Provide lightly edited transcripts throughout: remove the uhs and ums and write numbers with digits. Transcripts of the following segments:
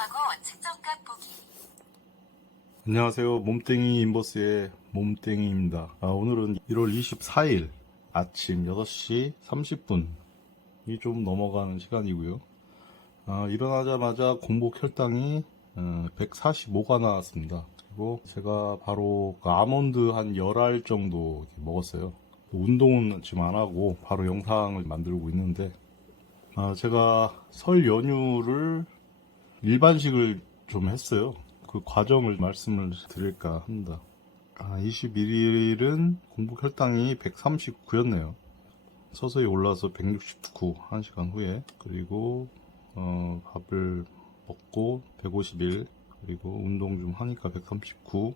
정하고 측정값 보기. 안녕하세요. 몸땡이 인버스의 몸땡이입니다. 오늘은 1월 24일 아침 6시 30분이 좀 넘어가는 시간이고요. 일어나자마자 공복 혈당이 145가 나왔습니다. 그리고 제가 바로 그 아몬드 한 10알 정도 먹었어요. 운동은 지금 안 하고 바로 영상을 만들고 있는데, 제가 설 연휴를 일반식을 좀 했어요. 그 과정을 말씀을 드릴까 합니다. 21일은 공복 혈당이 139였네요. 서서히 올라서 169, 1시간 후에. 그리고 밥을 먹고 151, 그리고 운동 좀 하니까 139,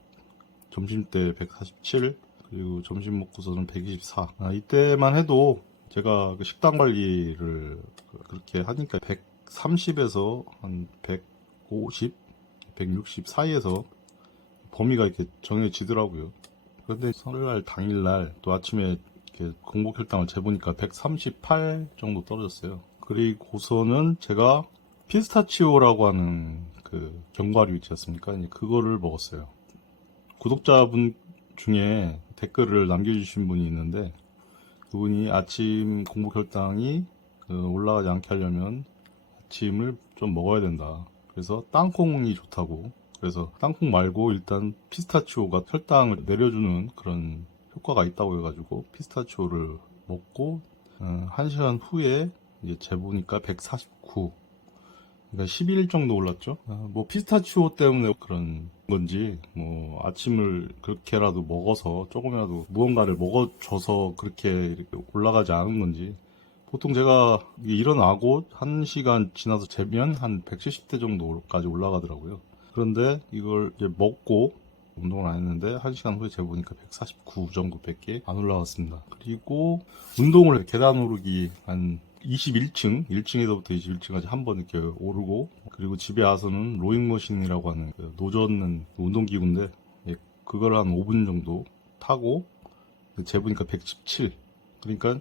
점심때 147, 그리고 점심 먹고서는 124. 이때만 해도 제가 그 식단 관리를 그렇게 하니까 130에서 한 150, 160 사이에서 범위가 이렇게 정해지더라고요. 그런데 설날 당일날 또 아침에 이렇게 공복 혈당을 재보니까 138 정도 떨어졌어요. 그리고서는 제가 피스타치오라고 하는 그 견과류 있지 않습니까? 이제 그거를 먹었어요. 구독자분 중에 댓글을 남겨주신 분이 있는데, 그분이 아침 공복 혈당이 올라가지 않게 하려면 아침을 좀 먹어야 된다. 그래서 땅콩이 좋다고. 그래서 땅콩 말고 일단 피스타치오가 혈당을 내려주는 그런 효과가 있다고 해가지고 피스타치오를 먹고 1시간 후에 이제 재보니까 149. 그러니까 11 정도 올랐죠. 뭐 피스타치오 때문에 그런 건지, 뭐 아침을 그렇게라도 먹어서 조금이라도 무언가를 먹어줘서 그렇게 이렇게 올라가지 않은 건지. 보통 제가 일어나고 1시간 지나서 재면 한 170대 정도까지 올라가더라고요. 그런데 이걸 이제 먹고 운동을 안 했는데 1시간 후에 재보니까 149 정도밖에 안 올라갔습니다. 그리고 운동을 계단 오르기 한 21층, 1층에서부터 21층까지 한 번 이렇게 오르고, 그리고 집에 와서는 로잉머신이라고 하는 노 젓는 운동기구인데, 그걸 한 5분 정도 타고 재보니까 117. 그러니까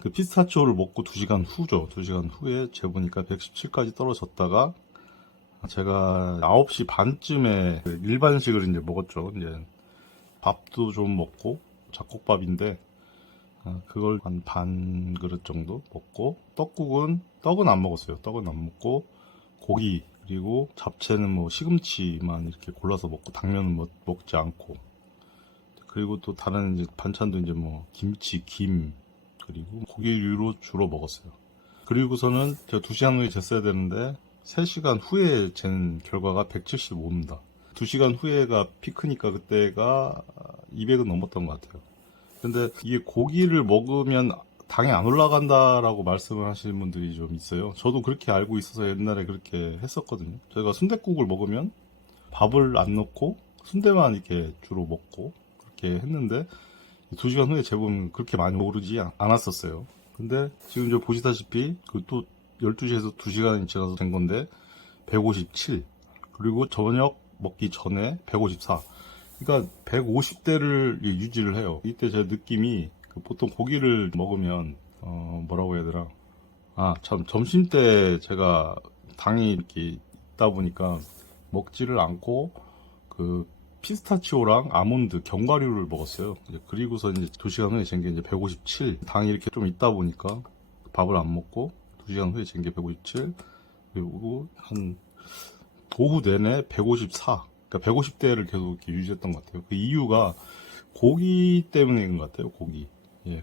그 피스타치오를 먹고 2시간 후죠. 2시간 후에 재보니까 117까지 떨어졌다가, 제가 9시 반쯤에 일반식을 이제 먹었죠. 이제 밥도 좀 먹고, 잡곡밥인데, 그걸 한 반 그릇 정도 먹고, 떡은 안 먹었어요. 떡은 안 먹고, 고기, 그리고 잡채는 뭐 시금치만 이렇게 골라서 먹고, 당면은 먹지 않고, 그리고 또 다른 이제 반찬도 이제 뭐 김치, 김, 그리고 고기류로 주로 먹었어요. 그리고서는 제가 2시간 후에 쟀어야 되는데 3시간 후에 잰 결과가 175입니다. 2시간 후에가 피크니까 그때가 200은 넘었던 것 같아요. 근데 이게 고기를 먹으면 당이 안 올라간다라고 말씀을 하시는 분들이 좀 있어요. 저도 그렇게 알고 있어서 옛날에 그렇게 했었거든요. 저희가 순댓국을 먹으면 밥을 안 넣고 순대만 이렇게 주로 먹고 그렇게 했는데 2시간 후에 재보면 그렇게 많이 오르지 않았었어요. 근데 지금 저 보시다시피 그 또 12시에서 2시간이 지나서 된 건데 157, 그리고 저녁 먹기 전에 154. 그러니까 150대를 유지를 해요. 이때 제 느낌이 보통 고기를 먹으면 뭐라고 해야 되나, 참 점심 때 제가 당이 이렇게 있다 보니까 먹지를 않고 그 피스타치오랑 아몬드 견과류를 먹었어요. 그리고서 이제 2시간 후에 잰 게 이제 157. 당이 이렇게 좀 있다 보니까 밥을 안 먹고 2시간 후에 잰 게 157. 그리고 한 오후 내내 154. 그러니까 150대를 계속 이렇게 유지했던 것 같아요. 그 이유가 고기 때문인 것 같아요. 고기.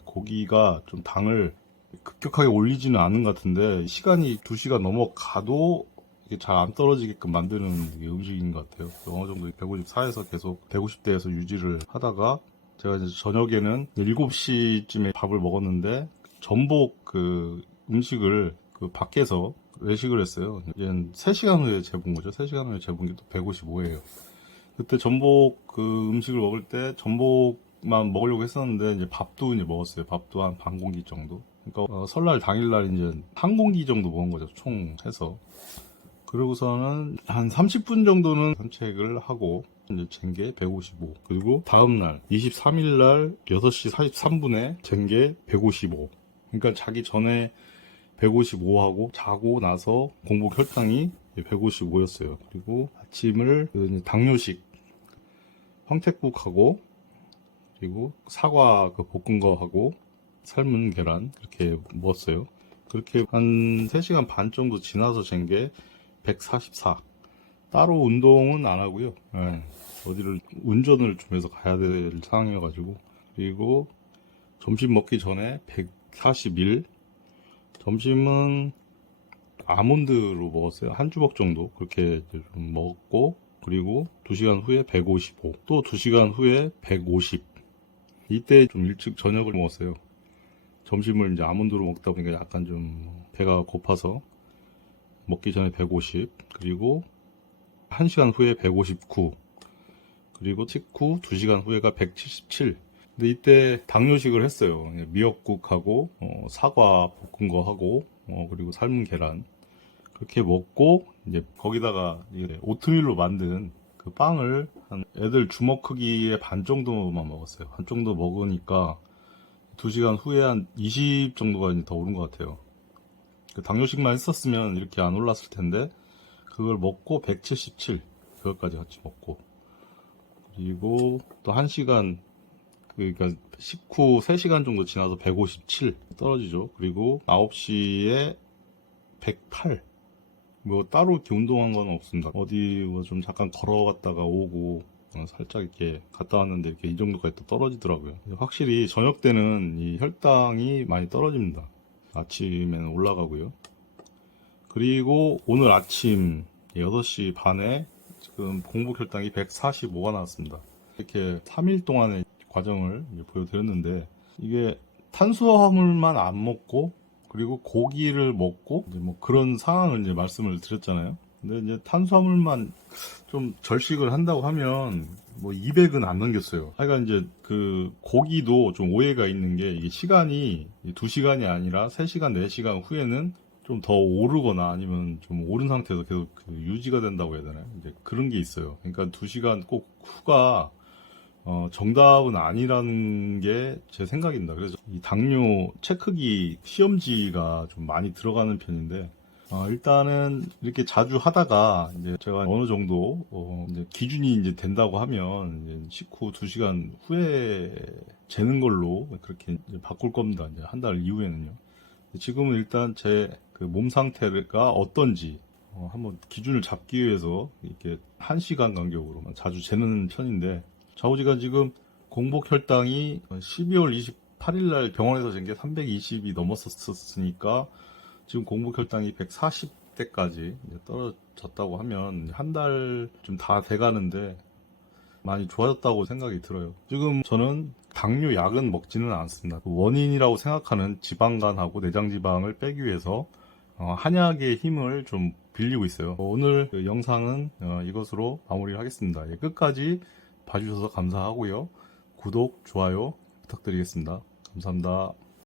고기가 좀 당을 급격하게 올리지는 않은 것 같은데 시간이 2시간 넘어가도 이게 잘 안 떨어지게끔 만드는 음식인 것 같아요. 어느 정도 154에서 계속 150대에서 유지를 하다가 제가 이제 저녁에는 7시쯤에 밥을 먹었는데 전복 그 음식을 그 밖에서 외식을 했어요. 얘는 3시간 후에 재본 거죠. 3시간 후에 재본 게 또 155예요. 그때 전복 그 음식을 먹을 때 전복만 먹으려고 했었는데 이제 밥도 이제 먹었어요. 밥도 한 반 공기 정도. 그러니까 설날 당일날 이제 한 공기 정도 먹은 거죠. 총 해서. 그러고서는 한 30분 정도는 산책을 하고 이제 잰 게 155. 그리고 다음날 23일날 6시 43분에 잰 게 155. 그러니까 자기 전에 155하고 자고 나서 공복 혈당이 155였어요. 그리고 아침을 이제 당뇨식 황태국하고 그리고 사과 그 볶은 거하고 삶은 계란 이렇게 먹었어요. 그렇게 한 3시간 반 정도 지나서 잰 게 144. 따로 운동은 안 하고요. 예, 어디를 운전을 좀 해서 가야 될 상황이어가지고. 그리고 점심 먹기 전에 141. 점심은 아몬드로 먹었어요. 한 주먹 정도 그렇게 좀 먹었고, 그리고 2시간 후에 155. 또 2시간 후에 150. 이때 좀 일찍 저녁을 먹었어요. 점심을 이제 아몬드로 먹다 보니까 약간 좀 배가 고파서 먹기 전에 150. 그리고 1시간 후에 159. 그리고 식후 2시간 후에가 177. 근데 이때 당뇨식을 했어요. 미역국하고 사과 볶은 거 하고 그리고 삶은 계란 그렇게 먹고, 이제 거기다가 이제 오트밀로 만든 그 빵을 한 애들 주먹 크기의 반 정도만 먹었어요. 반 정도 먹으니까 2시간 후에 한 20 정도가 더 오른 것 같아요. 그 당뇨식만 했었으면 이렇게 안 올랐을 텐데, 그걸 먹고 177. 그것까지 같이 먹고. 그리고 또 1시간, 그러니까 식후 3시간 정도 지나서 157 떨어지죠. 그리고 9시에 108. 뭐 따로 이렇게 운동한 건 없습니다. 어디 뭐 좀 잠깐 걸어갔다가 오고 살짝 이렇게 갔다 왔는데 이렇게 이 정도까지 또 떨어지더라고요. 확실히 저녁 때는 이 혈당이 많이 떨어집니다. 아침에는 올라가고요. 그리고 오늘 아침 6시 반에 지금 공복 혈당이 145가 나왔습니다. 이렇게 3일 동안의 과정을 이제 보여드렸는데, 이게 탄수화물만 안 먹고 그리고 고기를 먹고 이제 뭐 그런 상황을 이제 말씀을 드렸잖아요. 근데 이제 탄수화물만 좀 절식을 한다고 하면 뭐 200은 안 넘겼어요. 하여간 이제 그 고기도 좀 오해가 있는 게, 이게 시간이 2시간이 아니라 3시간, 4시간 후에는 좀 더 오르거나 아니면 좀 오른 상태에서 계속 그 유지가 된다고 해야 되나요? 이제 그런 게 있어요. 그러니까 2시간 꼭 후가 정답은 아니라는 게 제 생각입니다. 그래서 이 당뇨 체크기 시험지가 좀 많이 들어가는 편인데, 일단은 이렇게 자주 하다가 이제 제가 어느 정도 이제 기준이 이제 된다고 하면 이제 식후 2시간 후에 재는 걸로 그렇게 이제 바꿀 겁니다. 이제 한 달 이후에는요. 지금은 일단 제 그 몸 상태가 어떤지 한번 기준을 잡기 위해서 이렇게 1시간 간격으로만 자주 재는 편인데, 좌우지간 지금 공복 혈당이 12월 28일 날 병원에서 잰 게 320이 넘었었으니까 지금 공복 혈당이 140대까지 떨어졌다고 하면 한 달 좀 다 돼가는데 많이 좋아졌다고 생각이 들어요. 지금 저는 당뇨 약은 먹지는 않습니다. 원인이라고 생각하는 지방간하고 내장지방을 빼기 위해서 한약의 힘을 좀 빌리고 있어요. 오늘 그 영상은 이것으로 마무리를 하겠습니다. 끝까지 봐주셔서 감사하고요. 구독, 좋아요 부탁드리겠습니다. 감사합니다.